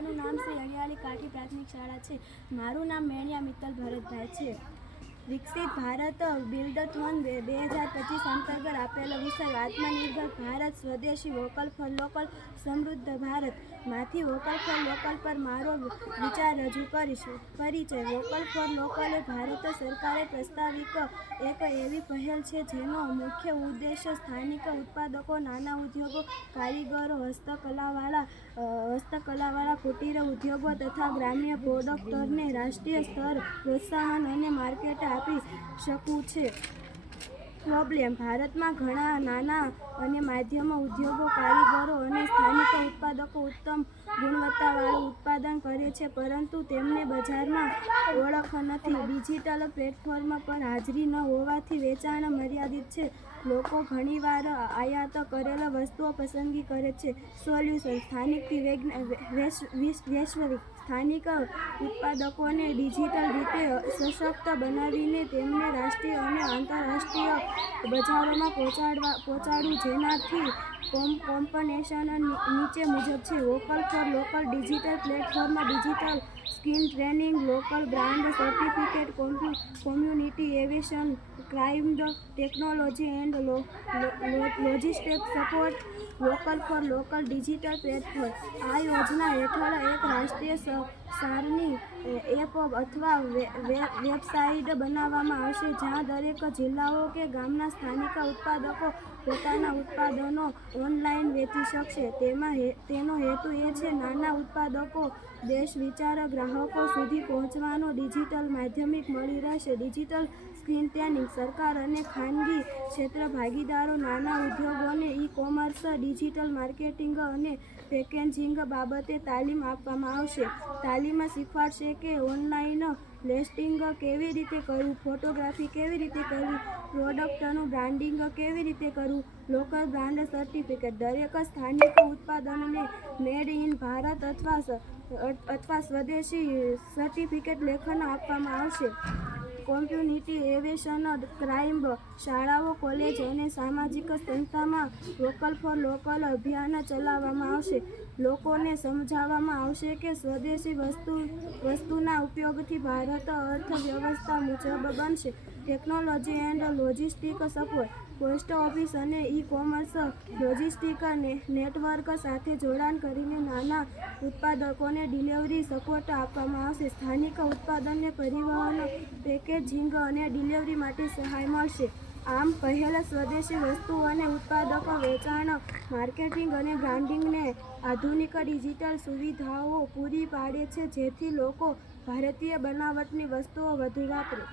શાળાનું નામ શ્રી અણિયાળી કાઠી પ્રાથમિક શાળા છે. મારું નામ મેણિયા મિત્તલ ભરતભાઈ છે. વિકસિત ભારત બિલ્ડથોન 2025 અંતર્ગત આપેલો વિષય આત્મનિર્ભર ભારત, સ્વદેશી, વોકલ ફોર લોકલ, સમૃદ્ધ ભારત માંથી વોકલ ફોર લોકલ પર મારો વિચાર રજૂ કરીશ. પરિચય. વોકલ ફોર લોકલ એ ભારત સરકારે પ્રસ્તાવિત એક એવી પહેલ છે જેનો મુખ્ય ઉદ્દેશ સ્થાનિક ઉત્પાદકો, નાના ઉદ્યોગો, કારીગરો, હસ્તકલાવાળા કુટીર ઉદ્યોગો તથા ગ્રામ્ય પ્રોડક્ટરને રાષ્ટ્રીય સ્તર પ્રોત્સાહન અને માર્કેટ આપી શકવું છે. પ્રોબ્લેમ. ભારતમાં ઘણા નાના અને મધ્યમ ઉદ્યોગો, કારીગરો અને સ્થાનિક ઉત્પાદકો ઉત્તમ ગુણવત્તાવાળું ઉત્પાદન કરે છે, પરંતુ તેમને બજારમાં ઓળખ નથી. ડિજિટલ પ્લેટફોર્મ પર હાજરી ન હોવાથી વેચાણ મર્યાદિત છે. લોકો ઘણીવાર આયાત કરેલ વસ્તુઓ પસંદ કરે છે. સોલ્યુશન. સ્થાનિકથી વૈશ્વિક. સ્થાનિક ઉત્પાદકોને ડિજિટલ રીતે સશક્ત બનાવીને તેમને રાષ્ટ્રીય અને આંતરરાષ્ટ્રીય બજારોમાં પહોંચાડવું, જેનાથી કોમ્પિટિશન નીચે મુજબ છે. Vocal for local digital platform, digital skill training, local brand certificate, community ovation, cloud technology and logistics support. Vocal for local digital platform. આ યોજના હેઠળ એક રાષ્ટ્રીય સ્તરની એપ અથવા વેબસાઇટ બનાવવામાં આવશે જ્યાં દરેક જિલ્લાઓ કે ગામના સ્થાનિક ઉત્પાદકો પોતાના ઉત્પાદનો ઓનલાઈન વેચી શકશે. તેનો હેતુ એ છે નાના ઉત્પાદકો દેશવિચાર ગ્રાહકો સુધી પહોંચવાનો ડિજિટલ માધ્યમ મળી રહેશે. Digital skill training. સરકાર અને ખાનગી ક્ષેત્ર ભાગીદારો નાના ઉદ્યોગોને ઈ-કોમર્સ, ડિજિટલ માર્કેટિંગ અને પેકેજિંગ બાબતે તાલીમ આપવામાં આવશે. તાલીમ શીખવાડશે કે ઓનલાઈન લિસ્ટિંગ કેવી રીતે કરવું, ફોટોગ્રાફી કેવી રીતે કરવી, પ્રોડક્ટનું બ્રાન્ડિંગ કેવી રીતે કરવું, લોકલ બ્રાન્ડ સર્ટિફિકેટ. દરેક સ્થાનિક ઉત્પાદનને મેડ ઇન ભારત અથવા સ્વદેશી સર્ટિફિકેટ લેખન આપવામાં આવશે. Community ovation drive. શાળાઓ, કોલેજ અને સામાજિક સંસ્થામાં વોકલ ફોર લોકલ અભિયાન ચલાવવામાં આવશે. લોકોને સમજાવવામાં આવશે કે સ્વદેશી વસ્તુના ઉપયોગથી ભારત અર્થવ્યવસ્થા મુજબ બનશે. Technology and logistic support. Post office અને ઈ-કોમર્સ લોજિસ્ટિક નેટવર્ક સાથે જોડાણ કરીને નાના ઉત્પાદકોને ડિલિવરી સપોર્ટ આપવામાં આવશે. સ્થાનિક ઉત્પાદનને પરિવહન, પેકેજિંગ અને ડિલિવરી માટે સહાય મળશે. આમ પહેલ સ્વદેશી વસ્તુઓ અને ઉત્પાદકો વેચાણ, માર્કેટિંગ અને બ્રાન્ડિંગને આધુનિક ડિજિટલ સુવિધાઓ પૂરી પાડે છે જેથી લોકો ભારતીય બનાવટની વસ્તુઓ વધુ વાપરે.